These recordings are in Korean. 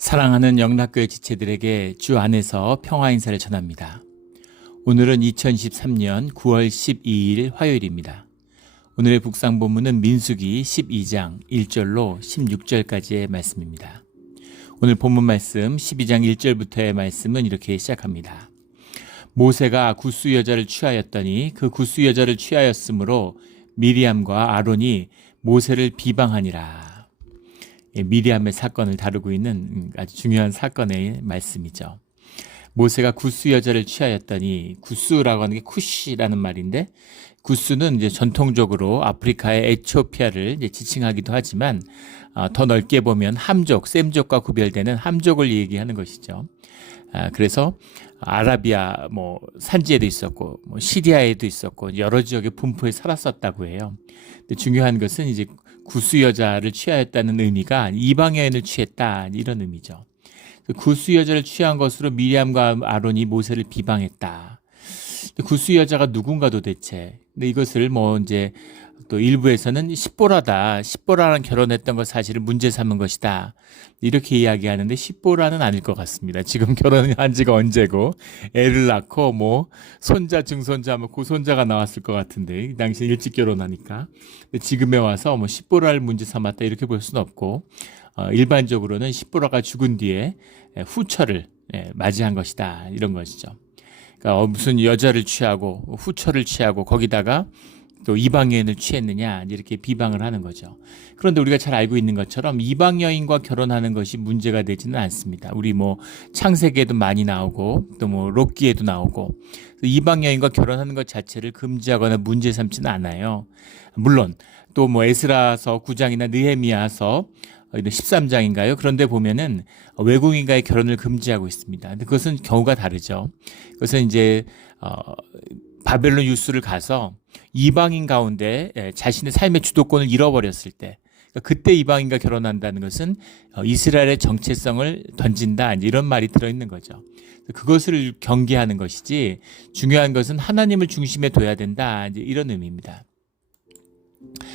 사랑하는 영락교회 지체들에게 주 안에서 평화 인사를 전합니다. 오늘은 2023년 9월 12일 화요일입니다. 오늘의 북상 본문은 민수기 12장 1절로 16절까지의 말씀입니다. 오늘 본문 말씀 12장 1절부터의 말씀은 이렇게 시작합니다. 모세가 굿수 여자를 취하였더니 그 굿수 여자를 취하였으므로 미리암과 아론이 모세를 비방하니라. 미리암의 사건을 다루고 있는 아주 중요한 사건의 말씀이죠. 모세가 굿수 여자를 취하였더니, 굿수라고 하는 게 쿠시라는 말인데, 굿수는 이제 전통적으로 아프리카의 에티오피아를 이제 지칭하기도 하지만 더 넓게 보면 함족, 셈족과 구별되는 함족을 얘기하는 것이죠. 그래서 아라비아 산지에도 있었고 시리아에도 있었고 여러 지역에 분포해 살았었다고 해요. 근데 중요한 것은 이제 굿수 여자를 취하였다는 의미가 이방 여인을 취했다, 이런 의미죠. 굿수 여자를 취한 것으로 미리암과 아론이 모세를 비방했다. 굿수 여자가 누군가 도대체? 근데 이것을 이제 또 일부에서는 십보라랑 결혼했던 것 사실을 문제 삼은 것이다, 이렇게 이야기하는데 십보라는 아닐 것 같습니다. 지금 결혼한 지가 언제고 애를 낳고 손자 증손자 고손자가 나왔을 것 같은데, 이 당시 일찍 결혼하니까. 근데 지금에 와서 십보라를 문제 삼았다, 이렇게 볼 수는 없고, 일반적으로는 십보라가 죽은 뒤에 후처를 맞이한 것이다, 이런 것이죠. 그러니까 무슨 여자를 취하고 후처를 취하고 거기다가 또 이방 여인을 취했느냐, 이렇게 비방을 하는 거죠. 그런데 우리가 잘 알고 있는 것처럼 이방 여인과 결혼하는 것이 문제가 되지는 않습니다. 우리 창세기에도 많이 나오고 또 록기에도 나오고, 이방 여인과 결혼하는 것 자체를 금지하거나 문제 삼지는 않아요. 물론 또 에스라서 9장이나 느헤미야서 13장인가요? 그런데 보면은 외국인과의 결혼을 금지하고 있습니다. 근데 그것은 경우가 다르죠. 그것은 이제 바벨론 유수를 가서 이방인 가운데 자신의 삶의 주도권을 잃어버렸을 때, 그때 이방인과 결혼한다는 것은 이스라엘의 정체성을 던진다, 이런 말이 들어있는 거죠. 그것을 경계하는 것이지, 중요한 것은 하나님을 중심에 둬야 된다, 이런 의미입니다.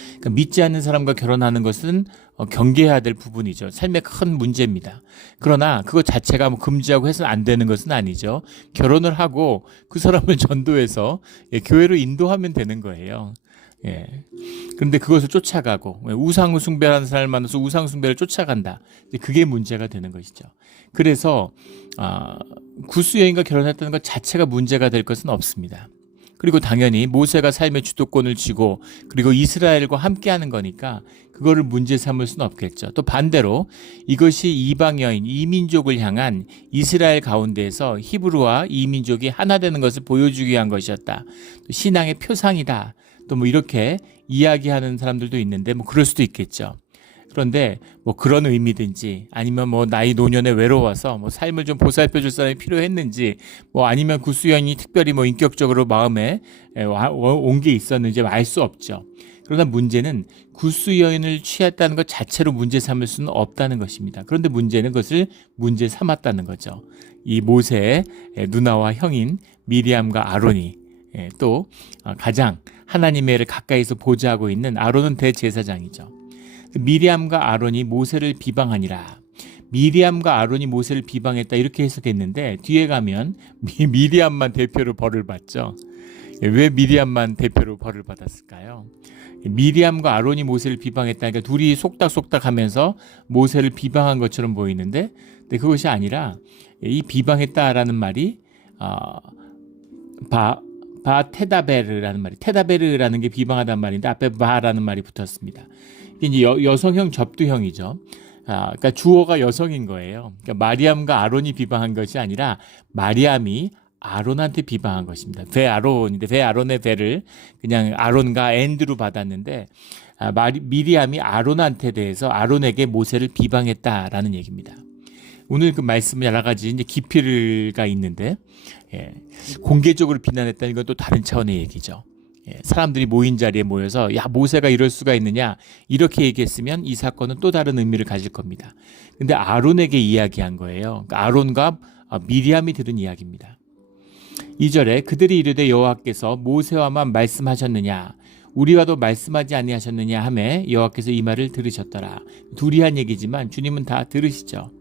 그러니까 믿지 않는 사람과 결혼하는 것은 경계해야 될 부분이죠. 삶의 큰 문제입니다. 그러나 그것 자체가 금지하고 해서는 안 되는 것은 아니죠. 결혼을 하고 그 사람을 전도해서 교회로 인도하면 되는 거예요. 그런데 그것을 쫓아가고 우상 숭배하는 사람을 만나서 우상 숭배를 쫓아간다, 그게 문제가 되는 것이죠. 그래서 굿수 여인과 결혼했다는 것 자체가 문제가 될 것은 없습니다. 그리고 당연히 모세가 삶의 주도권을 쥐고 그리고 이스라엘과 함께하는 거니까 그거를 문제 삼을 수는 없겠죠. 또 반대로 이것이 이방 여인, 이민족을 향한 이스라엘 가운데에서 히브리와 이민족이 하나 되는 것을 보여주기 위한 것이었다, 또 신앙의 표상이다, 또 이렇게 이야기하는 사람들도 있는데 그럴 수도 있겠죠. 그런데 그런 의미든지, 아니면 나이 노년에 외로워서 삶을 좀 보살펴 줄 사람이 필요했는지, 아니면 굿수 여인이 특별히 인격적으로 마음에 온 게 있었는지 알 수 없죠. 그러나 문제는 굿수 여인을 취했다는 것 자체로 문제 삼을 수는 없다는 것입니다. 그런데 문제는 그것을 문제 삼았다는 거죠. 이 모세의 누나와 형인 미리암과 아론이, 또 가장 하나님의 애를 가까이서 보좌하고 있는 아론은 대제사장이죠. 미리암과 아론이 모세를 비방하니라. 미리암과 아론이 모세를 비방했다, 이렇게 해석했는데, 뒤에 가면 미리암만 대표로 벌을 받죠. 왜 미리암만 대표로 벌을 받았을까요? 미리암과 아론이 모세를 비방했다니까 둘이 속닥속닥 하면서 모세를 비방한 것처럼 보이는데, 근데 그것이 아니라 이 비방했다라는 말이 바테다베르라는 말이, 테다베르라는 게 비방하다는 말인데 앞에 바라는 말이 붙었습니다. 이제 여성형 접두형이죠. 그러니까 주어가 여성인 거예요. 그러니까 마리암과 아론이 비방한 것이 아니라 마리암이 아론한테 비방한 것입니다. 베아론인데 베아론의 베를 그냥 아론과 앤드로 받았는데, 미리암이 아론한테 대해서 아론에게 모세를 비방했다라는 얘기입니다. 오늘 그 말씀은 여러 가지 이제 깊이가 있는데, 공개적으로 비난했다는 건 또 다른 차원의 얘기죠. 사람들이 모인 자리에 모여서 야, 모세가 이럴 수가 있느냐, 이렇게 얘기했으면 이 사건은 또 다른 의미를 가질 겁니다. 근데 아론에게 이야기한 거예요. 그러니까 아론과 미리암이 들은 이야기입니다. 2절에 그들이 이르되 여호와께서 모세와만 말씀하셨느냐, 우리와도 말씀하지 아니하셨느냐 하매 여호와께서 이 말을 들으셨더라. 둘이 한 얘기지만 주님은 다 들으시죠.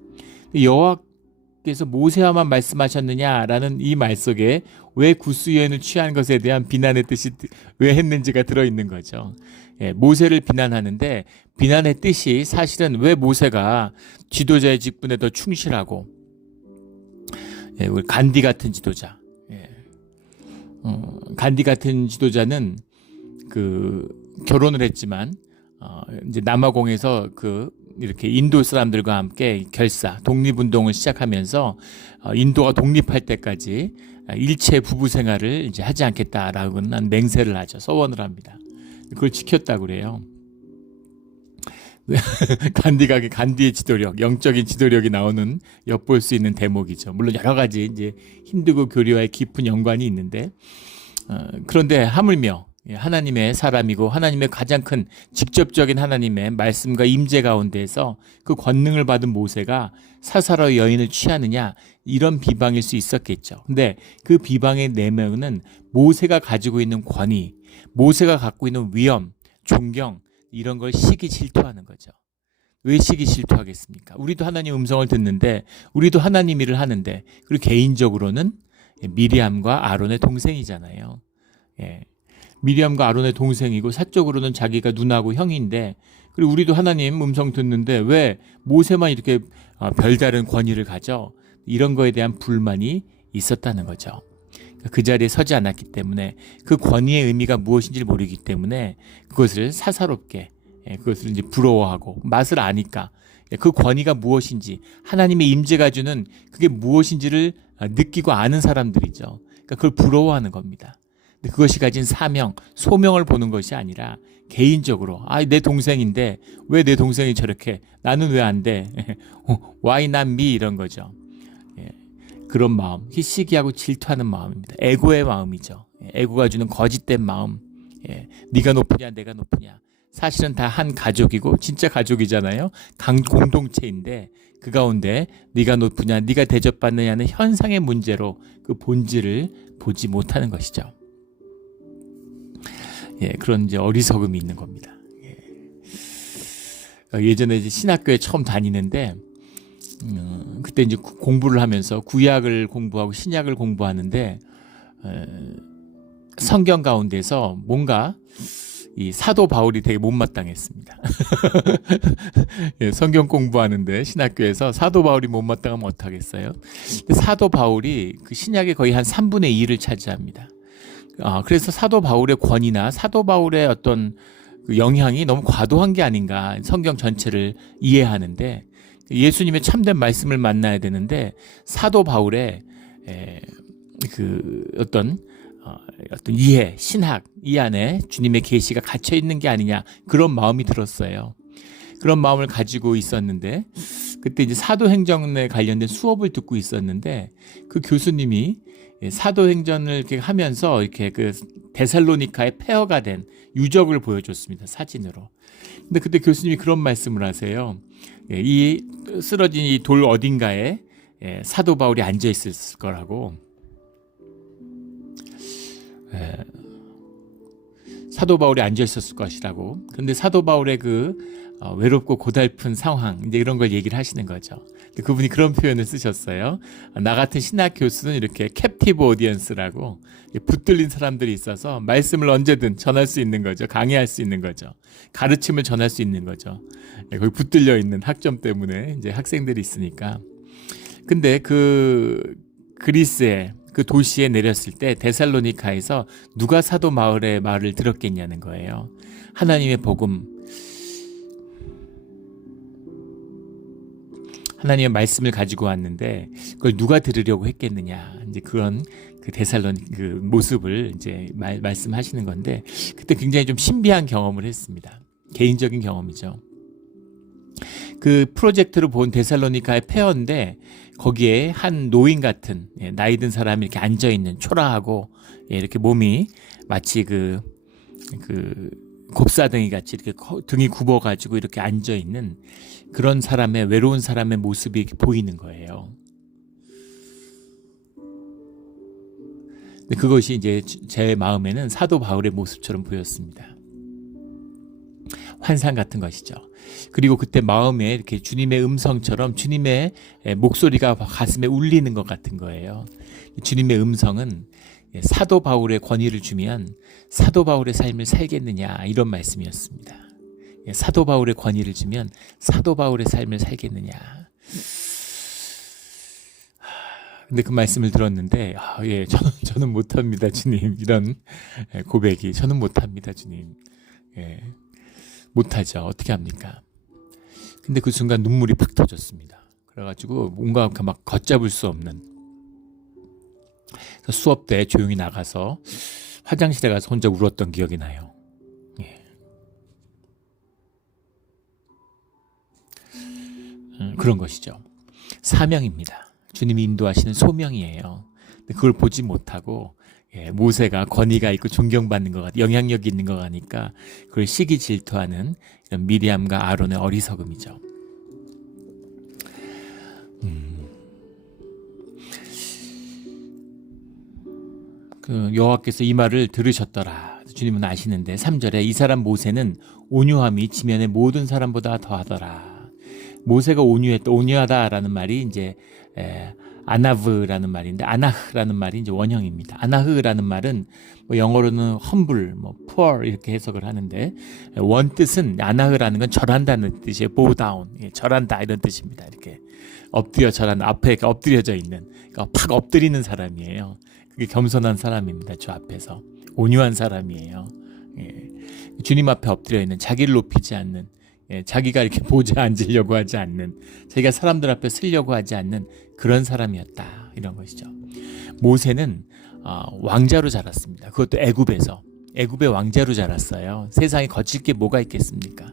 여호와께서 모세와만 말씀하셨느냐라는 이 말 속에 왜 구스여인을 취한 것에 대한 비난의 뜻이 왜 했는지가 들어있는 거죠. 모세를 비난하는데 비난의 뜻이 사실은 왜 모세가 지도자의 직분에 더 충실하고 우리 간디 같은 지도자, 간디 같은 지도자는 그 결혼을 했지만 이제 남아공에서 이렇게 인도 사람들과 함께 독립운동을 시작하면서 인도가 독립할 때까지 일체 부부 생활을 이제 하지 않겠다라고는 맹세를 하죠. 서원을 합니다. 그걸 지켰다고 그래요. 간디의 지도력, 영적인 지도력이 나오는 엿볼 수 있는 대목이죠. 물론 여러 가지 이제 힌두교 교리와의 깊은 연관이 있는데, 그런데 하물며 하나님의 사람이고 하나님의 가장 큰 직접적인 하나님의 말씀과 임재 가운데에서 그 권능을 받은 모세가 사사로이 여인을 취하느냐, 이런 비방일 수 있었겠죠. 근데 그 비방의 내면은 모세가 가지고 있는 권위, 모세가 갖고 있는 위엄, 존경, 이런 걸 시기 질투하는 거죠. 왜 시기 질투하겠습니까? 우리도 하나님 음성을 듣는데, 우리도 하나님 일을 하는데, 그리고 개인적으로는 미리암과 아론의 동생이잖아요. 미리암과 아론의 동생이고 사적으로는 자기가 누나고 형인데, 그리고 우리도 하나님 음성 듣는데 왜 모세만 이렇게 별다른 권위를 가져? 이런 거에 대한 불만이 있었다는 거죠. 그 자리에 서지 않았기 때문에, 그 권위의 의미가 무엇인지 모르기 때문에 그것을 사사롭게, 그것을 이제 부러워하고 맛을 아니까 그 권위가 무엇인지, 하나님의 임재가 주는 그게 무엇인지를 느끼고 아는 사람들이죠. 그러니까 그걸 부러워하는 겁니다. 근데 그것이 가진 사명, 소명을 보는 것이 아니라 개인적으로 내 동생인데 왜 내 동생이 저렇게, 나는 왜 안 돼? Why not me? 이런 거죠. 그런 마음, 시기하고 질투하는 마음입니다. 에고의 마음이죠. 에고가 주는 거짓된 마음. 네가 높으냐 내가 높으냐. 사실은 다 한 가족이고 진짜 가족이잖아요. 공동체인데 그 가운데 네가 높으냐 네가 대접받느냐는 현상의 문제로 그 본질을 보지 못하는 것이죠. 그런 이제 어리석음이 있는 겁니다. 예전에 이제 신학교에 처음 다니는데 그때 이제 공부를 하면서 구약을 공부하고 신약을 공부하는데 성경 가운데서 뭔가 이 사도 바울이 되게 못마땅했습니다. 성경 공부하는데 신학교에서 사도 바울이 못마땅하면 어떡하겠어요? 사도 바울이 그 신약의 거의 한 3분의 2를 차지합니다. 그래서 사도 바울의 권위나 사도 바울의 어떤 그 영향이 너무 과도한 게 아닌가, 성경 전체를 이해하는데 예수님의 참된 말씀을 만나야 되는데 사도 바울의 그 어떤 이해, 신학 이 안에 주님의 계시가 갇혀 있는 게 아니냐, 그런 마음이 들었어요. 그런 마음을 가지고 있었는데 그때 이제 사도행전에 관련된 수업을 듣고 있었는데 그 교수님이 사도행전을 이렇게 하면서 이렇게 그 데살로니카의 폐허가 된 유적을 보여줬습니다, 사진으로. 근데 그때 교수님이 그런 말씀을 하세요. 이 쓰러진 이 돌 어딘가에 사도 바울이 앉아 있을 거라고. 사도 바울이 앉아 있었을 것이라고. 근데 사도 바울의 그 외롭고 고달픈 상황, 이제 이런 걸 얘기를 하시는 거죠. 그분이 그런 표현을 쓰셨어요. 나 같은 신학 교수는 이렇게 캡티브 오디언스라고, 붙들린 사람들이 있어서 말씀을 언제든 전할 수 있는 거죠. 강의할 수 있는 거죠. 가르침을 전할 수 있는 거죠. 거기 붙들려 있는 학점 때문에 이제 학생들이 있으니까. 근데 그 그리스에 그 도시에 내렸을 때 데살로니카에서 누가 사도 바울의 말을 들었겠냐는 거예요. 하나님의 복음, 하나님의 말씀을 가지고 왔는데 그걸 누가 들으려고 했겠느냐. 이제 그런 그 데살로니 그 모습을 이제 말씀하시는 건데, 그때 굉장히 좀 신비한 경험을 했습니다. 개인적인 경험이죠. 그 프로젝트를 본 데살로니카의 폐허인데 거기에 한 노인 같은 나이 든 사람이 이렇게 앉아 있는, 초라하고 이렇게 몸이 마치 그 곱사등이 같이 이렇게 등이 굽어 가지고 이렇게 앉아 있는 그런 사람의, 외로운 사람의 모습이 이렇게 보이는 거예요. 근데 그것이 이제 제 마음에는 사도 바울의 모습처럼 보였습니다. 환상 같은 것이죠. 그리고 그때 마음에 이렇게 주님의 음성처럼 주님의 목소리가 가슴에 울리는 것 같은 거예요. 주님의 음성은 사도 바울의 권위를 주면 사도 바울의 삶을 살겠느냐 이런 말씀이었습니다. 사도 바울의 권위를 주면 사도 바울의 삶을 살겠느냐. 근데 그 말씀을 들었는데 저는 못합니다 주님. 이런 고백이 저는 못합니다 주님. 못하죠. 어떻게 합니까? 근데 그 순간 눈물이 팍 터졌습니다. 그래가지고 뭔가 막 걷잡을 수 없는, 수업 때 조용히 나가서 화장실에 가서 혼자 울었던 기억이 나요. 그런 것이죠. 사명입니다. 주님이 인도하시는 소명이에요. 그걸 보지 못하고 모세가 권위가 있고 존경받는 것 같아, 영향력이 있는 것 같으니까 그걸 시기 질투하는 이런 미리암과 아론의 어리석음이죠. 그 여호와께서 이 말을 들으셨더라. 주님은 아시는데 3절에 이 사람 모세는 온유함이 지면의 모든 사람보다 더하더라. 모세가 온유하다라는 말이 이제 아나브라는 말인데, 아나흐라는 말이 이제 원형입니다. 아나흐라는 말은 뭐 영어로는 humble, poor 이렇게 해석을 하는데, 원뜻은 아나흐라는 건 절한다는 뜻이에요. bow down, 절한다 이런 뜻입니다. 이렇게 엎드려 절한, 앞에 엎드려져 있는, 그러니까 팍 엎드리는 사람이에요. 그게 겸손한 사람입니다. 주 앞에서 온유한 사람이에요. 주님 앞에 엎드려 있는, 자기를 높이지 않는, 자기가 이렇게 보좌에 앉으려고 하지 않는, 자기가 사람들 앞에 서려고 하지 않는 그런 사람이었다, 이런 것이죠. 모세는 왕자로 자랐습니다. 그것도 애굽의 왕자로 자랐어요. 세상에 거칠 게 뭐가 있겠습니까?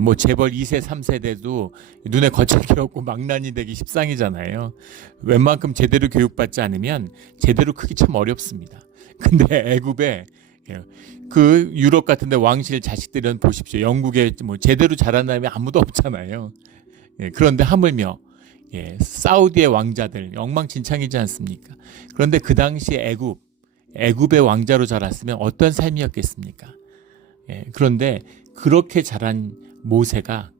뭐 재벌 2세 3세대도 눈에 거칠 게 없고 망나니 되기 십상이잖아요. 웬만큼 제대로 교육받지 않으면 제대로 크기 참 어렵습니다. 근데 애굽에 그 유럽 같은데 왕실 자식들은 보십시오. 영국에 뭐 제대로 자란 사람이 아무도 없잖아요. 그런데 하물며 사우디의 왕자들 엉망진창이지 않습니까? 그런데 그 당시에 애굽의 왕자로 자랐으면 어떤 삶이었겠습니까? 그런데 그렇게 자란 모세가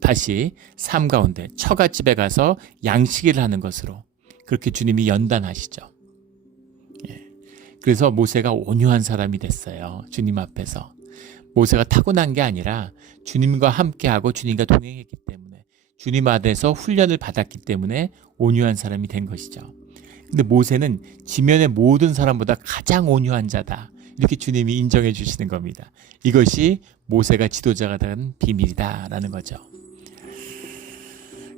다시 삶 가운데 처갓집에 가서 양식을 하는 것으로 그렇게 주님이 연단하시죠. 그래서 모세가 온유한 사람이 됐어요. 주님 앞에서. 모세가 타고난 게 아니라 주님과 함께하고 주님과 동행했기 때문에, 주님 안에서 훈련을 받았기 때문에 온유한 사람이 된 것이죠. 근데 모세는 지면의 모든 사람보다 가장 온유한 자다, 이렇게 주님이 인정해 주시는 겁니다. 이것이 모세가 지도자가 된 비밀이다라는 거죠.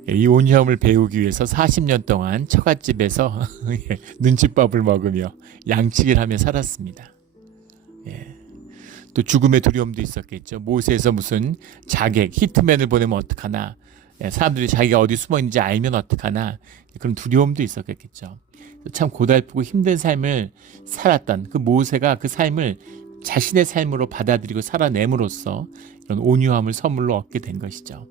이 온유함을 배우기 위해서 40년 동안 처갓집에서 눈칫밥을 먹으며 양치기를 하며 살았습니다. 또 죽음의 두려움도 있었겠죠. 모세에서 무슨 자객, 히트맨을 보내면 어떡하나, 사람들이 자기가 어디 숨어 있는지 알면 어떡하나, 그런 두려움도 있었겠죠. 참 고달프고 힘든 삶을 살았던 그 모세가 그 삶을 자신의 삶으로 받아들이고 살아냄으로써 이런 온유함을 선물로 얻게 된 것이죠.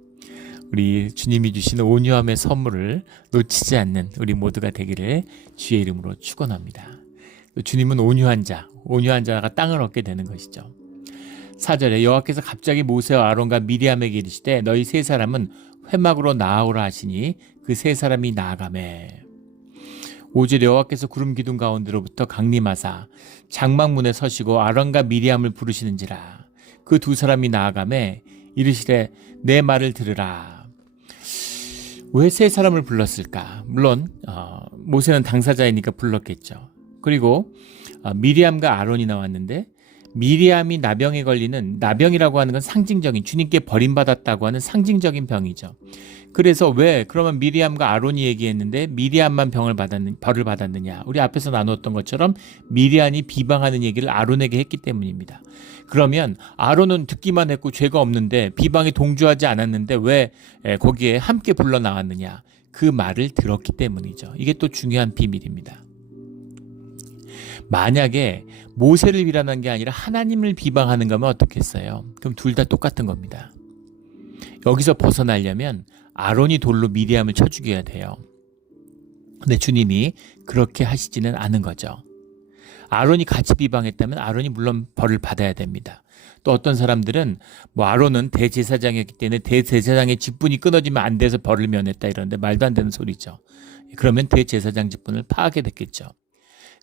우리 주님이 주시는 온유함의 선물을 놓치지 않는 우리 모두가 되기를 주의 이름으로 축원합니다. 주님은 온유한 자가 땅을 얻게 되는 것이죠. 4절에 여호와께서 갑자기 모세와 아론과 미리암에게 이르시되 너희 세 사람은 회막으로 나아오라 하시니 그 세 사람이 나아가매. 5절 여호와께서 구름 기둥 가운데로부터 강림하사 장막문에 서시고 아론과 미리암을 부르시는지라. 그 두 사람이 나아가매 이르시되 내 말을 들으라. 왜 세 사람을 불렀을까? 물론 모세는 당사자이니까 불렀겠죠. 그리고 미리암과 아론이 나왔는데, 미리암이 나병에 걸리는, 나병이라고 하는 건 상징적인, 주님께 버림받았다고 하는 상징적인 병이죠. 그래서 왜 그러면 미리암과 아론이 얘기했는데 미리암만 벌을 받았느냐? 우리 앞에서 나누었던 것처럼 미리암이 비방하는 얘기를 아론에게 했기 때문입니다. 그러면 아론은 듣기만 했고 죄가 없는데, 비방이 동조하지 않았는데 왜 거기에 함께 불러 나왔느냐? 그 말을 들었기 때문이죠. 이게 또 중요한 비밀입니다. 만약에 모세를 비난한 게 아니라 하나님을 비방하는 거면 어떻겠어요? 그럼 둘 다 똑같은 겁니다. 여기서 벗어나려면 아론이 돌로 미리암을 쳐 죽여야 돼요. 근데 주님이 그렇게 하시지는 않은 거죠. 아론이 같이 비방했다면 아론이 물론 벌을 받아야 됩니다. 또 어떤 사람들은 뭐 아론은 대제사장이었기 때문에 대제사장의 직분이 끊어지면 안 돼서 벌을 면했다 이러는데 말도 안 되는 소리죠. 그러면 대제사장 직분을 파괴됐겠죠.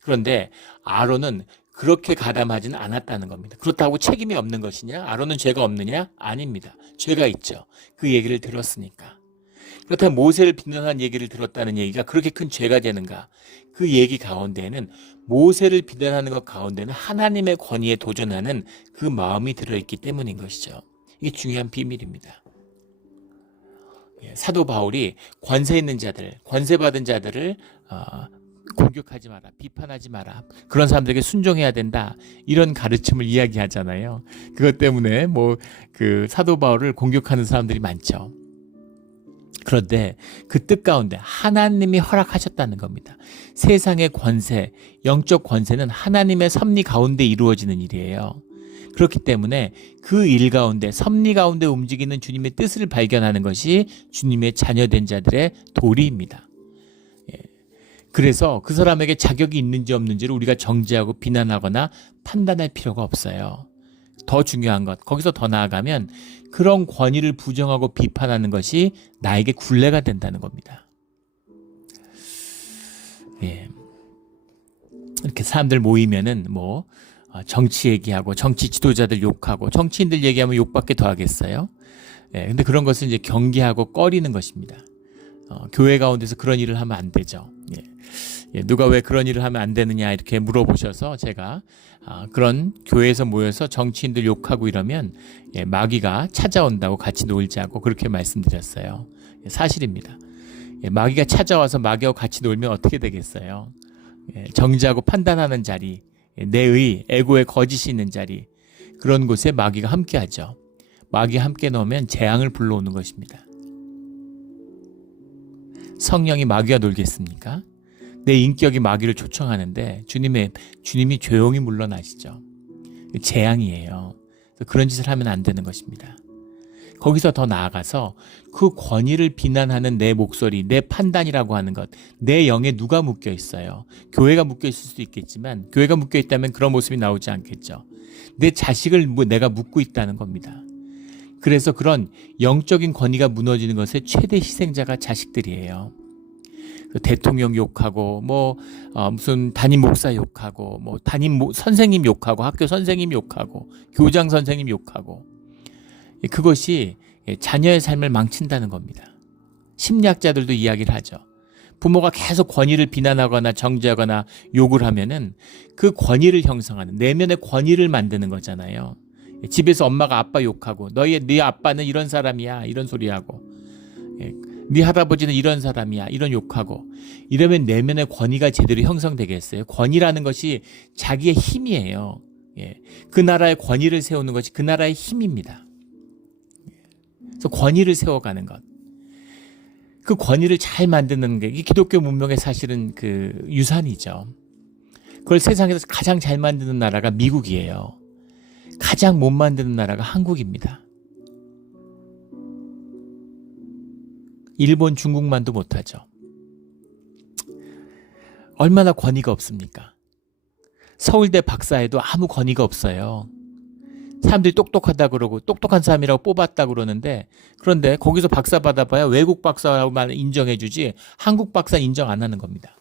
그런데 아론은 그렇게 가담하지는 않았다는 겁니다. 그렇다고 책임이 없는 것이냐? 아론은 죄가 없느냐? 아닙니다. 죄가 있죠. 그 얘기를 들었으니까. 그렇다면 모세를 비난한 얘기를 들었다는 얘기가 그렇게 큰 죄가 되는가? 그 얘기 가운데에는 모세를 비난하는 것 가운데는 하나님의 권위에 도전하는 그 마음이 들어있기 때문인 것이죠. 이게 중요한 비밀입니다. 사도 바울이 권세 있는 자들, 권세 받은 자들을 공격하지 마라, 비판하지 마라, 그런 사람들에게 순종해야 된다, 이런 가르침을 이야기하잖아요. 그것 때문에 그 사도 바울을 공격하는 사람들이 많죠. 그런데 그 뜻 가운데 하나님이 허락하셨다는 겁니다. 세상의 권세, 영적 권세는 하나님의 섭리 가운데 이루어지는 일이에요. 그렇기 때문에 그 일 가운데, 섭리 가운데 움직이는 주님의 뜻을 발견하는 것이 주님의 자녀된 자들의 도리입니다. 그래서 그 사람에게 자격이 있는지 없는지를 우리가 정죄하고 비난하거나 판단할 필요가 없어요. 더 중요한 것, 거기서 더 나아가면 그런 권위를 부정하고 비판하는 것이 나에게 굴레가 된다는 겁니다. 이렇게 사람들 모이면은 정치 얘기하고 정치 지도자들 욕하고 정치인들 얘기하면 욕밖에 더 하겠어요? 근데 그런 것은 이제 경계하고 꺼리는 것입니다. 교회 가운데서 그런 일을 하면 안 되죠. 누가 왜 그런 일을 하면 안 되느냐 이렇게 물어보셔서 제가 그런 교회에서 모여서 정치인들 욕하고 이러면 마귀가 찾아온다고 같이 놀자고 그렇게 말씀드렸어요. 사실입니다. 마귀가 찾아와서 마귀하고 같이 놀면 어떻게 되겠어요? 정죄하고 판단하는 자리, 내의 에고의 거짓이 있는 자리, 그런 곳에 마귀가 함께하죠. 마귀가 함께 놓으면 재앙을 불러오는 것입니다. 성령이 마귀와 놀겠습니까? 내 인격이 마귀를 초청하는데 주님이 조용히 물러나시죠. 재앙이에요. 그런 짓을 하면 안 되는 것입니다. 거기서 더 나아가서 그 권위를 비난하는 내 목소리, 내 판단이라고 하는 것, 내 영에 누가 묶여 있어요? 교회가 묶여 있을 수도 있겠지만, 교회가 묶여 있다면 그런 모습이 나오지 않겠죠. 내 자식을 내가 묶고 있다는 겁니다. 그래서 그런 영적인 권위가 무너지는 것의 최대 희생자가 자식들이에요. 대통령 욕하고 무슨 담임 목사 욕하고 선생님 욕하고 학교 선생님 욕하고 교장 선생님 욕하고, 그것이 자녀의 삶을 망친다는 겁니다. 심리학자들도 이야기를 하죠. 부모가 계속 권위를 비난하거나 정죄하거나 욕을 하면은 그 권위를 형성하는, 내면의 권위를 만드는 거잖아요. 집에서 엄마가 아빠 욕하고 네 아빠는 이런 사람이야 이런 소리하고, 네 할아버지는 이런 사람이야 이런 욕하고, 이러면 내면의 권위가 제대로 형성되겠어요? 권위라는 것이 자기의 힘이에요. 그 나라의 권위를 세우는 것이 그 나라의 힘입니다. 그래서 권위를 세워가는 것, 그 권위를 잘 만드는 게 이 기독교 문명의 사실은 그 유산이죠. 그걸 세상에서 가장 잘 만드는 나라가 미국이에요. 가장 못 만드는 나라가 한국입니다. 일본, 중국만도 못하죠. 얼마나 권위가 없습니까? 서울대 박사에도 아무 권위가 없어요. 사람들이 똑똑하다 그러고 똑똑한 사람이라고 뽑았다 그러는데, 그런데 거기서 박사 받아봐야 외국 박사라고만 인정해주지 한국 박사 인정 안 하는 겁니다.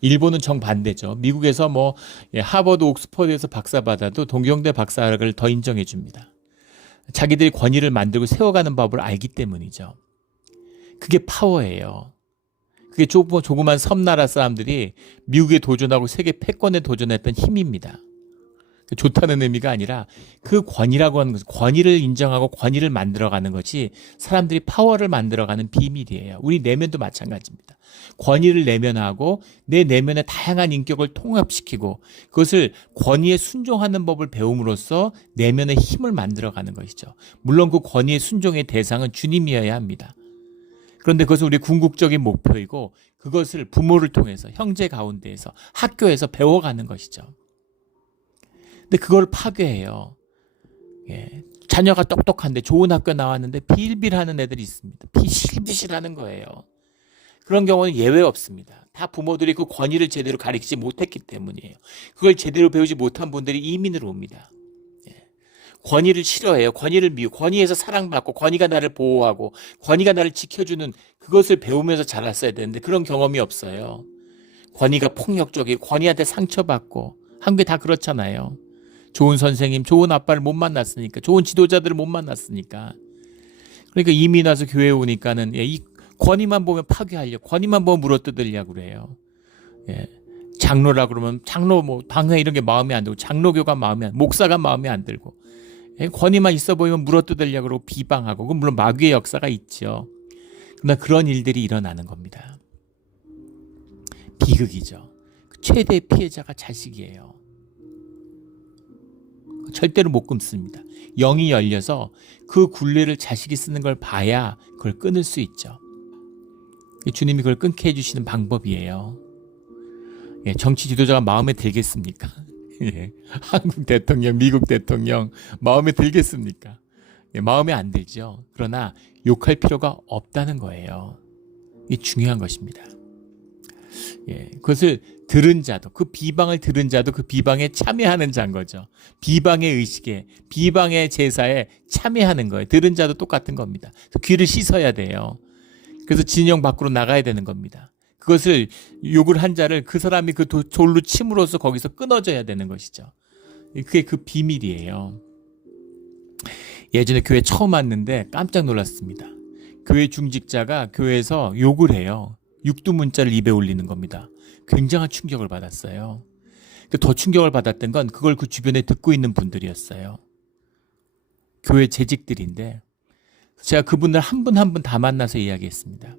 일본은 정반대죠. 미국에서 하버드, 옥스퍼드에서 박사 받아도 동경대 박사를 더 인정해 줍니다. 자기들이 권위를 만들고 세워가는 법을 알기 때문이죠. 그게 파워예요. 그게 조그만 섬나라 사람들이 미국에 도전하고 세계 패권에 도전했던 힘입니다. 좋다는 의미가 아니라 그 권위라고 하는 것은, 권위를 인정하고 권위를 만들어가는 것이 사람들이 파워를 만들어가는 비밀이에요. 우리 내면도 마찬가지입니다. 권위를 내면하고 내 내면의 다양한 인격을 통합시키고 그것을 권위에 순종하는 법을 배움으로써 내면의 힘을 만들어가는 것이죠. 물론 그 권위의 순종의 대상은 주님이어야 합니다. 그런데 그것은 우리 궁극적인 목표이고, 그것을 부모를 통해서, 형제 가운데에서, 학교에서 배워가는 것이죠. 근데 그걸 파괴해요. 자녀가 똑똑한데 좋은 학교 나왔는데 빌빌하는 애들이 있습니다. 비실비실하는 거예요. 그런 경우는 예외 없습니다. 다 부모들이 그 권위를 제대로 가르치지 못했기 때문이에요. 그걸 제대로 배우지 못한 분들이 이민으로 옵니다. 권위를 싫어해요. 권위를 미워. 권위에서 사랑받고 권위가 나를 보호하고 권위가 나를 지켜주는 그것을 배우면서 자랐어야 되는데 그런 경험이 없어요. 권위가 폭력적이고 권위한테 상처받고 한국에 다 그렇잖아요. 좋은 선생님, 좋은 아빠를 못 만났으니까, 좋은 지도자들을 못 만났으니까. 그러니까 이민 와서 교회에 오니까는 이 권위만 보면 파괴하려고, 권위만 보면 물어뜯으려고 그래요. 예. 장로라 그러면 장로 뭐 방회 이런 게 마음에 안 들고, 장로교가 마음에 안 들고, 목사가 마음에 안 들고, 예. 권위만 있어 보이면 물어뜯으려고 그러고 비방하고, 그건 물론 마귀의 역사가 있죠. 그러나 그런 일들이 일어나는 겁니다. 비극이죠. 최대 피해자가 자식이에요. 절대로 못 끊습니다. 영이 열려서 그 굴레를 자식이 쓰는 걸 봐야 그걸 끊을 수 있죠. 주님이 그걸 끊게 해주시는 방법이에요. 예, 정치 지도자가 마음에 들겠습니까? 예, 한국 대통령, 미국 대통령 마음에 들겠습니까? 예, 마음에 안 들죠. 그러나 욕할 필요가 없다는 거예요. 이게 중요한 것입니다. 예, 그것을 들은 자도, 그 비방을 들은 자도 그 비방에 참여하는 자인 거죠. 비방의 의식에, 비방의 제사에 참여하는 거예요. 들은 자도 똑같은 겁니다. 귀를 씻어야 돼요. 그래서 진영 밖으로 나가야 되는 겁니다. 그것을 욕을 한 자를 그 사람이 그 돌로 침으로써 거기서 끊어져야 되는 것이죠. 그게 그 비밀이에요. 예전에 교회 처음 왔는데 깜짝 놀랐습니다. 교회 중직자가 교회에서 욕을 해요. 육두문자를 입에 올리는 겁니다. 굉장한 충격을 받았어요. 더 충격을 받았던 건 그걸 그 주변에 듣고 있는 분들이었어요. 교회 재직들인데 제가 그분들 한 분 한 분 다 만나서 이야기했습니다.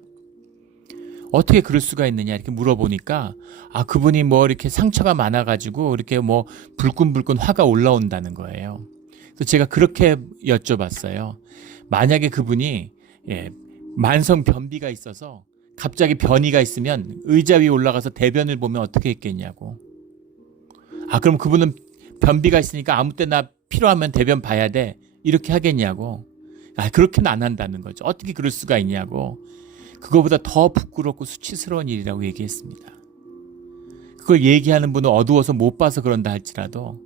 어떻게 그럴 수가 있느냐 이렇게 물어보니까 그분이 뭐 이렇게 상처가 많아가지고 이렇게 뭐 불끈불끈 화가 올라온다는 거예요. 그래서 제가 그렇게 여쭤봤어요. 만약에 그분이 만성 변비가 있어서 갑자기 변이가 있으면 의자 위에 올라가서 대변을 보면 어떻게 했겠냐고. 그럼 그분은 변비가 있으니까 아무 때나 필요하면 대변 봐야 돼. 이렇게 하겠냐고. 그렇게는 안 한다는 거죠. 어떻게 그럴 수가 있냐고. 그거보다 더 부끄럽고 수치스러운 일이라고 얘기했습니다. 그걸 얘기하는 분은 어두워서 못 봐서 그런다 할지라도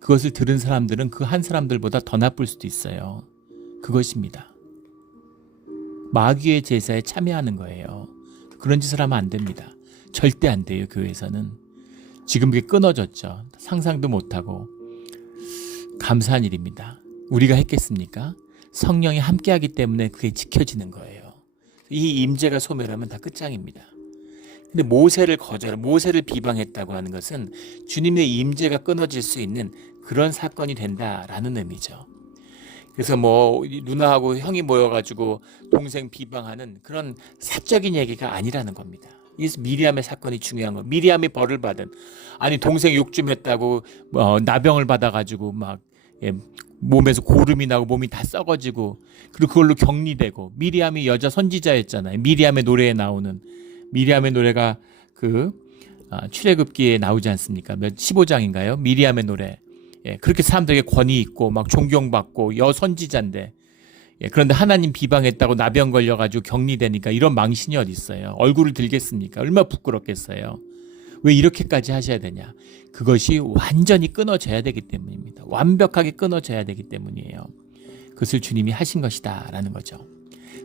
그것을 들은 사람들은 그 한 사람들보다 더 나쁠 수도 있어요. 그것입니다. 마귀의 제사에 참여하는 거예요. 그런 짓을 하면 안 됩니다. 절대 안 돼요. 교회에서는. 지금 그게 끊어졌죠. 상상도 못하고. 감사한 일입니다. 우리가 했겠습니까? 성령이 함께하기 때문에 그게 지켜지는 거예요. 이 임재가 소멸하면 다 끝장입니다. 근데 모세를 비방했다고 하는 것은 주님의 임재가 끊어질 수 있는 그런 사건이 된다라는 의미죠. 그래서 뭐 누나하고 형이 모여가지고 동생 비방하는 그런 사적인 얘기가 아니라는 겁니다. 그래서 미리암의 사건이 중요한 거예요. 미리암이 벌을 받은, 동생 욕 좀 했다고 나병을 받아가지고 막 몸에서 고름이 나고 몸이 다 썩어지고, 그리고 그걸로 격리되고. 미리암이 여자 선지자였잖아요. 미리암의 노래에 나오는, 미리암의 노래가 출애굽기에 나오지 않습니까? 15장인가요? 미리암의 노래. 그렇게 사람들에게 권위 있고 막 존경받고 여선지자인데, 그런데 하나님 비방했다고 나병 걸려가지고 격리되니까 이런 망신이 어디 있어요? 얼굴을 들겠습니까? 얼마나 부끄럽겠어요? 왜 이렇게까지 하셔야 되냐? 그것이 완전히 끊어져야 되기 때문입니다. 완벽하게 끊어져야 되기 때문이에요. 그것을 주님이 하신 것이다 라는 거죠.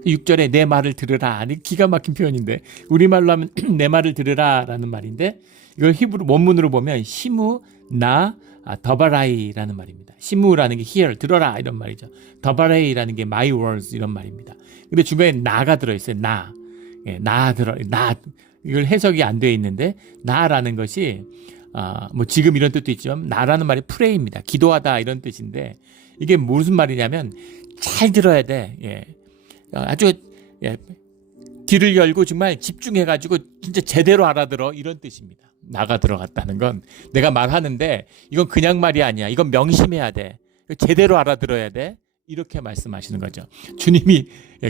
6절에 내 말을 들으라. 기가 막힌 표현인데, 우리말로 하면 내 말을 들으라 라는 말인데, 이걸 히브리 원문으로 보면 시무 나 더바라이라는 말입니다. 시무라는 게 hear, 들어라 이런 말이죠. 더바라이라는 게 my words 이런 말입니다. 근데 주변에 나가 들어있어요. 나 이걸 해석이 안 되어 있는데, 나라는 것이 뭐 지금 이런 뜻도 있지만 나라는 말이 프레이입니다. 기도하다 이런 뜻인데, 이게 무슨 말이냐면 잘 들어야 돼. 아주 귀를 열고 정말 집중해가지고 진짜 제대로 알아들어 이런 뜻입니다. 나가 들어갔다는 건 내가 말하는데 이건 그냥 말이 아니야. 이건 명심해야 돼. 제대로 알아들어야 돼. 이렇게 말씀하시는 거죠.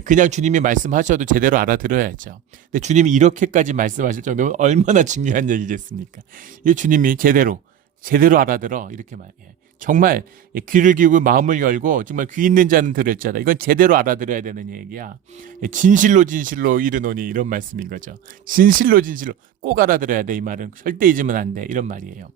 그냥 주님이 말씀하셔도 제대로 알아들어야죠. 근데 주님이 이렇게까지 말씀하실 정도면 얼마나 중요한 얘기겠습니까? 이 주님이 제대로 제대로 알아들어. 이렇게 말해. 정말 귀를 기울이고 마음을 열고 정말 귀 있는 자는 들을 자다. 이건 제대로 알아들어야 되는 얘기야. 진실로 진실로 이르노니 이런 말씀인 거죠. 진실로 진실로 꼭 알아들어야 돼. 이 말은 절대 잊으면 안 돼. 이런 말이에요.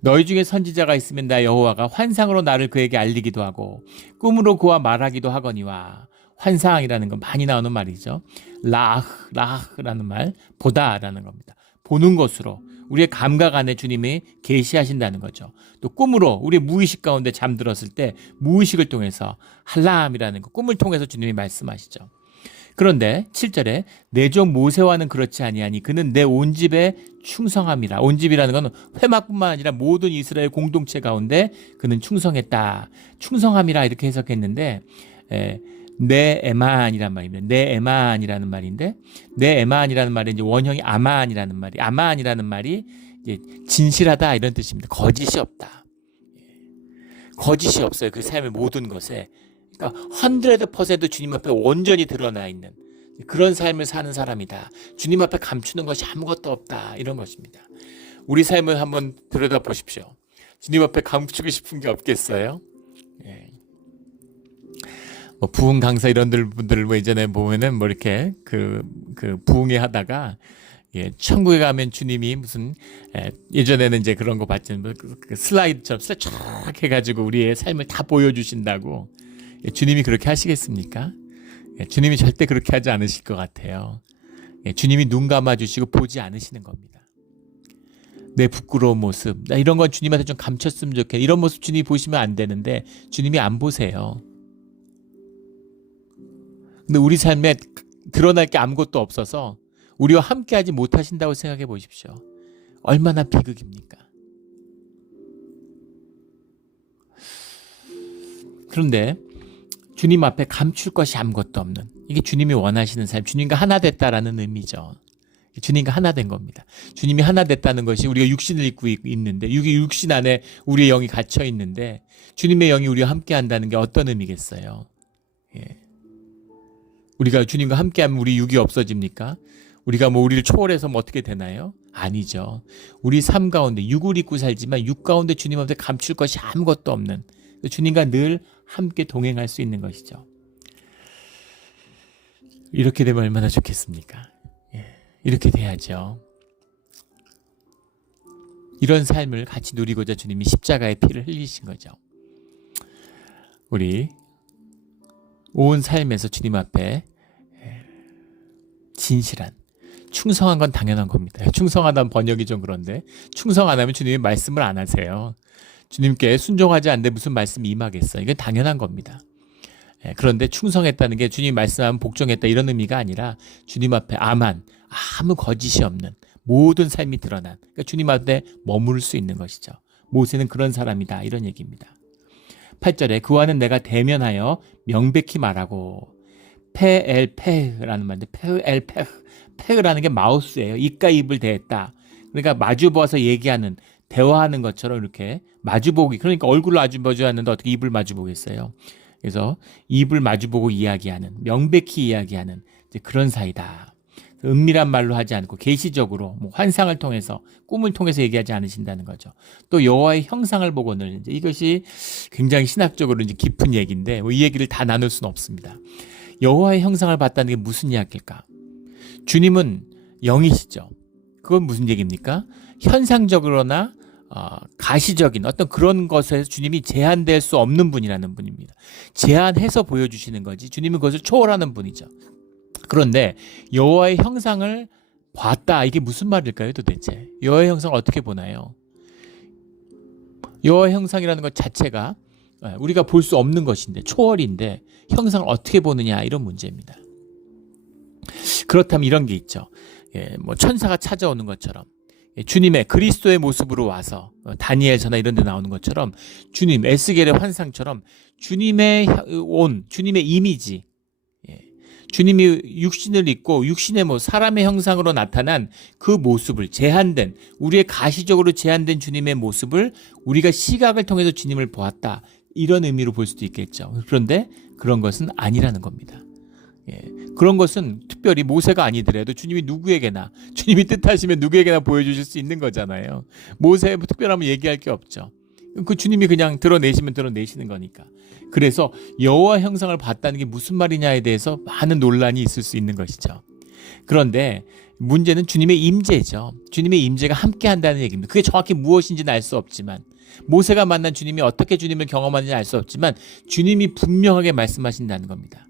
너희 중에 선지자가 있으면 나 여호와가 환상으로 나를 그에게 알리기도 하고 꿈으로 그와 말하기도 하거니와. 환상이라는 건 많이 나오는 말이죠. 라흐라는 말, 보다라는 겁니다. 보는 것으로 우리의 감각 안에 주님이 계시하신다는 거죠. 또 꿈으로 우리 무의식 가운데 잠들었을 때 무의식을 통해서 할람이라는 거, 꿈을 통해서 주님이 말씀하시죠. 그런데 7절에 내 종 모세와는 그렇지 아니하니 그는 내 온 집에 충성함이라. 온 집이라는 건 회막뿐만 아니라 모든 이스라엘 공동체 가운데 그는 충성했다. 충성함이라 이렇게 해석했는데 내 에만이란 말입니다. 내 에만이라는 말인데 내 에만이라는 말이 이제 원형이 아만이라는 말이 아만이라는 말이 이제 진실하다 이런 뜻입니다. 거짓이 없다. 거짓이 없어요. 그 삶의 모든 것에. 그러니까 100% 주님 앞에 온전히 드러나 있는 그런 삶을 사는 사람이다. 주님 앞에 감추는 것이 아무것도 없다. 이런 것입니다. 우리 삶을 한번 들여다보십시오. 주님 앞에 감추고 싶은 게 없겠어요? 예. 뭐 부흥 강사 이런 분들 뭐 예전에 보면은 뭐 이렇게 그 부흥회 하다가 천국에 가면 주님이 무슨 예전에는 이제 그런 거 봤잖아요. 그 슬라이드처럼 쫙 해가지고 우리의 삶을 다 보여주신다고. 주님이 그렇게 하시겠습니까? 주님이 절대 그렇게 하지 않으실 것 같아요. 주님이 눈 감아주시고 보지 않으시는 겁니다. 내 부끄러운 모습, 나 이런 건 주님한테 좀 감췄으면 좋겠네. 이런 모습 주님이 보시면 안 되는데 주님이 안 보세요. 근데 우리 삶에 드러날 게 아무것도 없어서 우리와 함께하지 못하신다고 생각해 보십시오. 얼마나 비극입니까? 그런데 주님 앞에 감출 것이 아무것도 없는 이게 주님이 원하시는 삶, 주님과 하나 됐다라는 의미죠. 주님과 하나 된 겁니다. 주님이 하나 됐다는 것이 우리가 육신을 입고 있는데 육신 안에 우리의 영이 갇혀 있는데 주님의 영이 우리와 함께한다는 게 어떤 의미겠어요? 우리가 주님과 함께하면 우리 육이 없어집니까? 우리가 뭐 우리를 초월해서 뭐 어떻게 되나요? 아니죠. 우리 삶 가운데 육을 입고 살지만 육 가운데 주님 앞에 감출 것이 아무것도 없는 주님과 늘 함께 동행할 수 있는 것이죠. 이렇게 되면 얼마나 좋겠습니까? 이렇게 돼야죠. 이런 삶을 같이 누리고자 주님이 십자가의 피를 흘리신 거죠. 우리 온 삶에서 주님 앞에 진실한 충성한 건 당연한 겁니다. 충성하다는 번역이 좀 그런데 충성 안 하면 주님이 말씀을 안 하세요. 주님께 순종하지 않는데 무슨 말씀이 임하겠어요. 이건 당연한 겁니다. 그런데 충성했다는 게 주님이 말씀하면 복종했다 이런 의미가 아니라 주님 앞에 아무 거짓이 없는 모든 삶이 드러난 그러니까 주님 앞에 머무를 수 있는 것이죠. 모세는 그런 사람이다 이런 얘기입니다. 8절에 그와는 내가 대면하여 명백히 말하고 페라는 말인데 페라는 게 마우스예요. 입과 입을 대했다. 그러니까 마주보아서 얘기하는 대화하는 것처럼 이렇게 마주보기 그러니까 얼굴을 마주보지 않는데 어떻게 입을 마주보겠어요. 그래서 입을 마주보고 이야기하는 명백히 이야기하는 이제 그런 사이다. 은밀한 말로 하지 않고 계시적으로 뭐 환상을 통해서 꿈을 통해서 얘기하지 않으신다는 거죠. 또 여호와의 형상을 보고는 이제 이것이 굉장히 신학적으로 이제 깊은 얘기인데 뭐 이 얘기를 다 나눌 수는 없습니다. 여호와의 형상을 봤다는 게 무슨 이야기일까? 주님은 영이시죠. 그건 무슨 얘기입니까? 현상적으로나 가시적인 어떤 그런 것에서 주님이 제한될 수 없는 분이라는 분입니다. 제한해서 보여주시는 거지 주님은 그것을 초월하는 분이죠. 그런데 여호와의 형상을 봤다. 이게 무슨 말일까요 도대체? 여호와의 형상을 어떻게 보나요? 여호와의 형상이라는 것 자체가 우리가 볼 수 없는 것인데 초월인데 형상을 어떻게 보느냐 이런 문제입니다. 그렇다면 이런 게 있죠. 뭐 천사가 찾아오는 것처럼 주님의 그리스도의 모습으로 와서 다니엘서나 이런 데 나오는 것처럼 주님 에스겔의 환상처럼 주님의 이미지 주님이 육신을 입고 육신의 사람의 형상으로 나타난 그 모습을 제한된 우리의 가시적으로 제한된 주님의 모습을 우리가 시각을 통해서 주님을 보았다 이런 의미로 볼 수도 있겠죠. 그런데 그런 것은 아니라는 겁니다. 예. 그런 것은 특별히 모세가 아니더라도 주님이 누구에게나, 주님이 뜻하시면 누구에게나 보여주실 수 있는 거잖아요. 모세 특별하면 얘기할 게 없죠. 그 주님이 그냥 드러내시면 드러내시는 거니까. 그래서 여호와 형상을 봤다는 게 무슨 말이냐에 대해서 많은 논란이 있을 수 있는 것이죠. 그런데 문제는 주님의 임재죠. 주님의 임재가 함께 한다는 얘기입니다. 그게 정확히 무엇인지는 알 수 없지만, 모세가 만난 주님이 어떻게 주님을 경험하는지 알 수 없지만 주님이 분명하게 말씀하신다는 겁니다.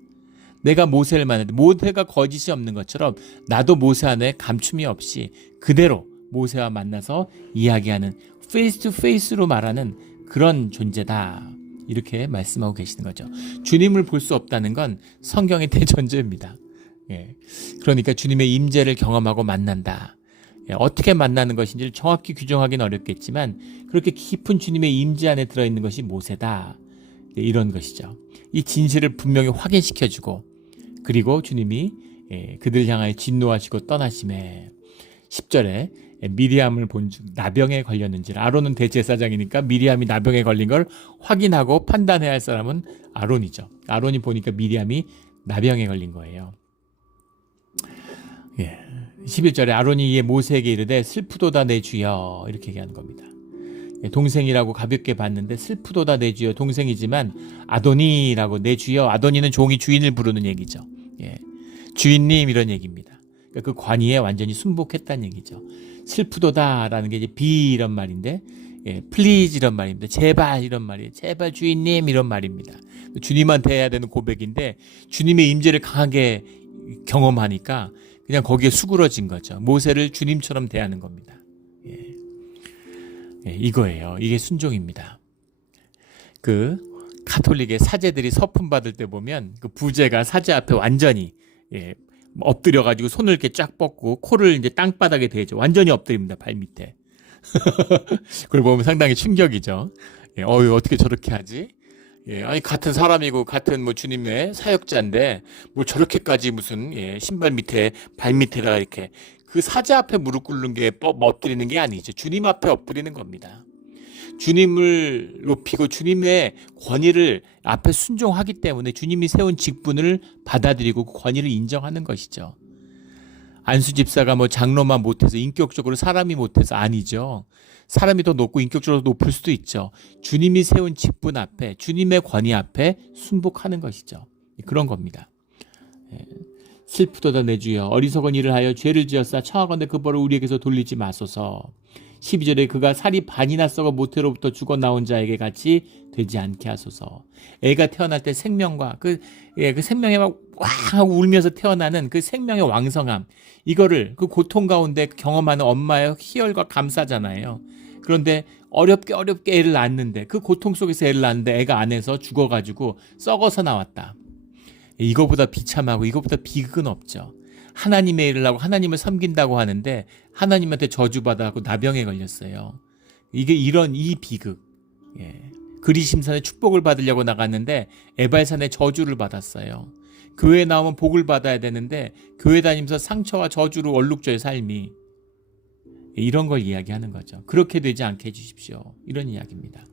내가 모세를 만났는데 모세가 거짓이 없는 것처럼 나도 모세 안에 감춤이 없이 그대로 모세와 만나서 이야기하는 페이스 투 페이스로 말하는 그런 존재다. 이렇게 말씀하고 계시는 거죠. 주님을 볼 수 없다는 건 성경의 대전제입니다. 예. 그러니까 주님의 임재를 경험하고 만난다. 예. 어떻게 만나는 것인지를 정확히 규정하기는 어렵겠지만 그렇게 깊은 주님의 임재 안에 들어있는 것이 모세다. 예. 이런 것이죠. 이 진실을 분명히 확인시켜주고, 그리고 주님이 그들 향하여 진노하시고 떠나심에 10절에 미리암을 본즉 나병에 걸렸는지, 아론은 대제사장이니까 미리암이 나병에 걸린 걸 확인하고 판단해야 할 사람은 아론이죠. 아론이 보니까 미리암이 나병에 걸린 거예요. 예. 11절에 아론이 이에 모세에게 이르되 슬프도다 내 주여, 이렇게 얘기하는 겁니다. 동생이라고 가볍게 봤는데 슬프도다 내 주여, 동생이지만 아도니라고, 내 주여, 아도니는 종이 주인을 부르는 얘기죠. 예. 주인님, 이런 얘기입니다. 그러니까 그 관이에 완전히 순복했다는 얘기죠. 슬프도다라는 게 이제 비 이런 말인데, 예, 플리즈 이런 말입니다. 제발 이런 말이에요. 제발 주인님, 이런 말입니다. 주님한테 해야 되는 고백인데 주님의 임재를 강하게 경험하니까 그냥 거기에 수그러진 거죠. 모세를 주님처럼 대하는 겁니다. 예. 예, 이거예요. 이게 순종입니다. 그 가톨릭의 사제들이 서품 받을 때 보면 그 부제가 사제 앞에 완전히 엎드려가지고 손을 이렇게 쫙 뻗고 코를 이제 땅바닥에 대죠. 완전히 엎드립니다. 발 밑에. 그걸 보면 상당히 충격이죠. 어떻게 저렇게 하지? 아니 같은 사람이고 같은 뭐 주님의 사역자인데 뭐 저렇게까지 무슨 신발 밑에 발 밑에다가 이렇게 그 사제 앞에 무릎 꿇는 게 엎드리는 게 아니죠. 주님 앞에 엎드리는 겁니다. 주님을 높이고 주님의 권위를 앞에 순종하기 때문에 주님이 세운 직분을 받아들이고 그 권위를 인정하는 것이죠. 안수 집사가 뭐 장로만 못해서 인격적으로 사람이 못해서 아니죠. 사람이 더 높고 인격적으로 높을 수도 있죠. 주님이 세운 직분 앞에, 주님의 권위 앞에 순복하는 것이죠. 그런 겁니다. 슬프도다 내 주여, 어리석은 일을 하여 죄를 지었사 청하건대 그 벌을 우리에게서 돌리지 마소서. 12절에 그가 살이 반이나 썩어 모태로부터 죽어 나온 자에게 같이 되지 않게 하소서. 애가 태어날 때 생명과 그 생명에 막 하고 울면서 태어나는 그 생명의 왕성함, 이거를 그 고통 가운데 경험하는 엄마의 희열과 감사잖아요. 그런데 어렵게 애를 낳았는데, 그 고통 속에서 애를 낳았는데 애가 안에서 죽어가지고 썩어서 나왔다. 이거보다 비참하고 이거보다 비극은 없죠. 하나님의 일을 하고 하나님을 섬긴다고 하는데 하나님한테 저주받아갖고 나병에 걸렸어요. 이게 이 비극. 그리심산에 축복을 받으려고 나갔는데 에발산에 저주를 받았어요. 교회에 나오면 복을 받아야 되는데 교회 다니면서 상처와 저주로 얼룩져요, 삶이. 이런 걸 이야기하는 거죠. 그렇게 되지 않게 해주십시오. 이런 이야기입니다.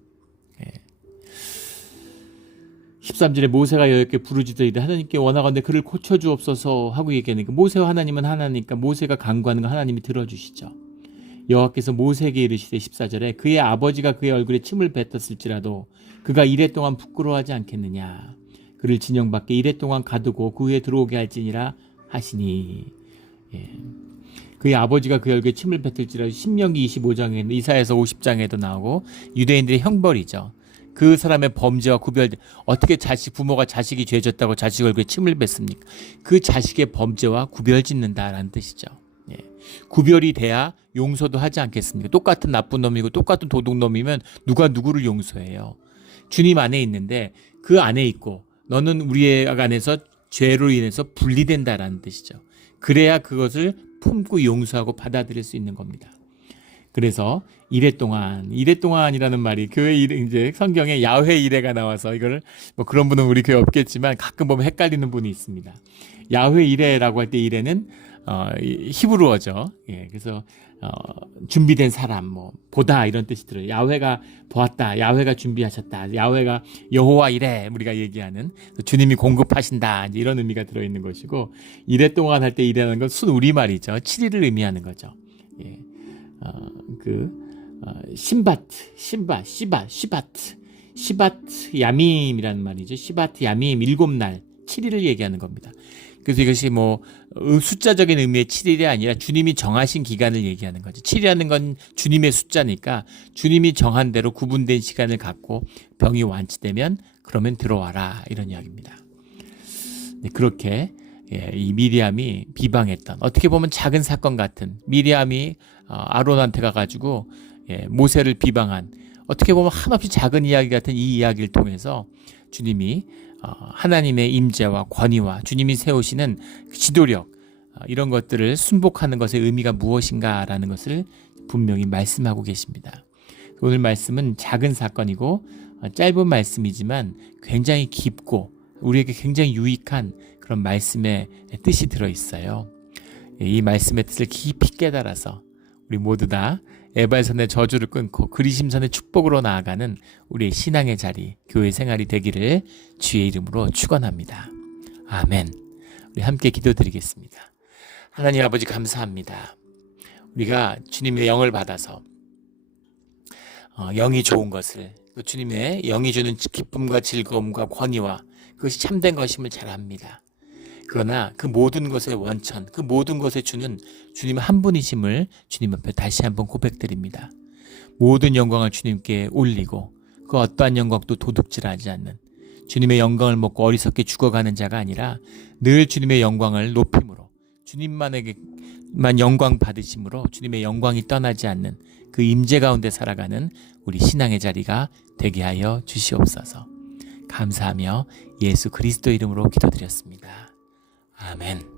13절에 모세가 여호와께 부르짖으되 하나님께 원하건대 그를 고쳐주옵소서 하고 얘기하니까, 모세와 하나님은 하나니까 모세가 간구하는 거 하나님이 들어주시죠. 여호와께서 모세에게 이르시되 14절에 그의 아버지가 그의 얼굴에 침을 뱉었을지라도 그가 이레 동안 부끄러워하지 않겠느냐. 그를 진영 밖에 이레 동안 가두고 그 후에 들어오게 할지니라 하시니. 그의 아버지가 그의 얼굴에 침을 뱉을지라도 신명기 25장에는 이사야서 50장에도 나오고 유대인들의 형벌이죠. 그 사람의 범죄와 어떻게 부모가 자식이 죄졌다고 자식 얼굴에 침을 뱉습니까? 그 자식의 범죄와 구별짓는다라는 뜻이죠. 구별이 돼야 용서도 하지 않겠습니까? 똑같은 나쁜 놈이고 똑같은 도둑놈이면 누가 누구를 용서해요? 주님 안에 있는데 그 안에 있고 너는 우리의 안에서 죄로 인해서 분리된다라는 뜻이죠. 그래야 그것을 품고 용서하고 받아들일 수 있는 겁니다. 그래서 이랫동안이라는 말이 교회 이제 성경에 야훼 이레가 나와서 이거를 뭐 그런 분은 우리 교회 없겠지만 가끔 보면 헷갈리는 분이 있습니다. 야훼 이레라고 할 때 이레는 히브리어죠. 예, 그래서 준비된 사람, 뭐 보다 이런 뜻이 들어요. 야훼가 보았다, 야훼가 준비하셨다, 야훼가 여호와 이래 우리가 얘기하는 주님이 공급하신다 이제 이런 의미가 들어있는 것이고, 이래 동안 할 때 이래라는 건 순우리말이죠. 7일을 의미하는 거죠. 예, 시바트 야밈이라는 말이죠. 시바트 야밈 7날 7일을 얘기하는 겁니다. 그래서 이것이 뭐 숫자적인 의미의 7일이 아니라 주님이 정하신 기간을 얘기하는 거죠. 7이라는 건 주님의 숫자니까 주님이 정한 대로 구분된 시간을 갖고 병이 완치되면 그러면 들어와라 이런 이야기입니다. 네, 그렇게 이 미리암이 비방했던, 어떻게 보면 작은 사건 같은, 미리암이 아론한테 가가지고 모세를 비방한, 어떻게 보면 한없이 작은 이야기 같은 이 이야기를 통해서 주님이 하나님의 임재와 권위와 주님이 세우시는 지도력, 이런 것들을 순복하는 것의 의미가 무엇인가라는 것을 분명히 말씀하고 계십니다. 오늘 말씀은 작은 사건이고 짧은 말씀이지만 굉장히 깊고 우리에게 굉장히 유익한 그런 말씀의 뜻이 들어있어요. 이 말씀의 뜻을 깊이 깨달아서 우리 모두 다 에발선의 저주를 끊고 그리심선의 축복으로 나아가는 우리의 신앙의 자리, 교회 생활이 되기를 주의 이름으로 축원합니다. 아멘. 우리 함께 기도드리겠습니다. 하나님 아버지 감사합니다. 우리가 주님의 영을 받아서 영이 좋은 것을, 주님의 영이 주는 기쁨과 즐거움과 권위와 그것이 참된 것임을 잘 압니다. 그러나 그 모든 것의 원천, 그 모든 것에 주는 주님 한 분이심을 주님 앞에 다시 한번 고백드립니다. 모든 영광을 주님께 올리고 그 어떠한 영광도 도둑질하지 않는, 주님의 영광을 먹고 어리석게 죽어가는 자가 아니라 늘 주님의 영광을 높임으로, 주님만에게만 영광 받으심으로 주님의 영광이 떠나지 않는 그 임재 가운데 살아가는 우리 신앙의 자리가 되게 하여 주시옵소서. 감사하며 예수 그리스도 이름으로 기도드렸습니다. 아멘.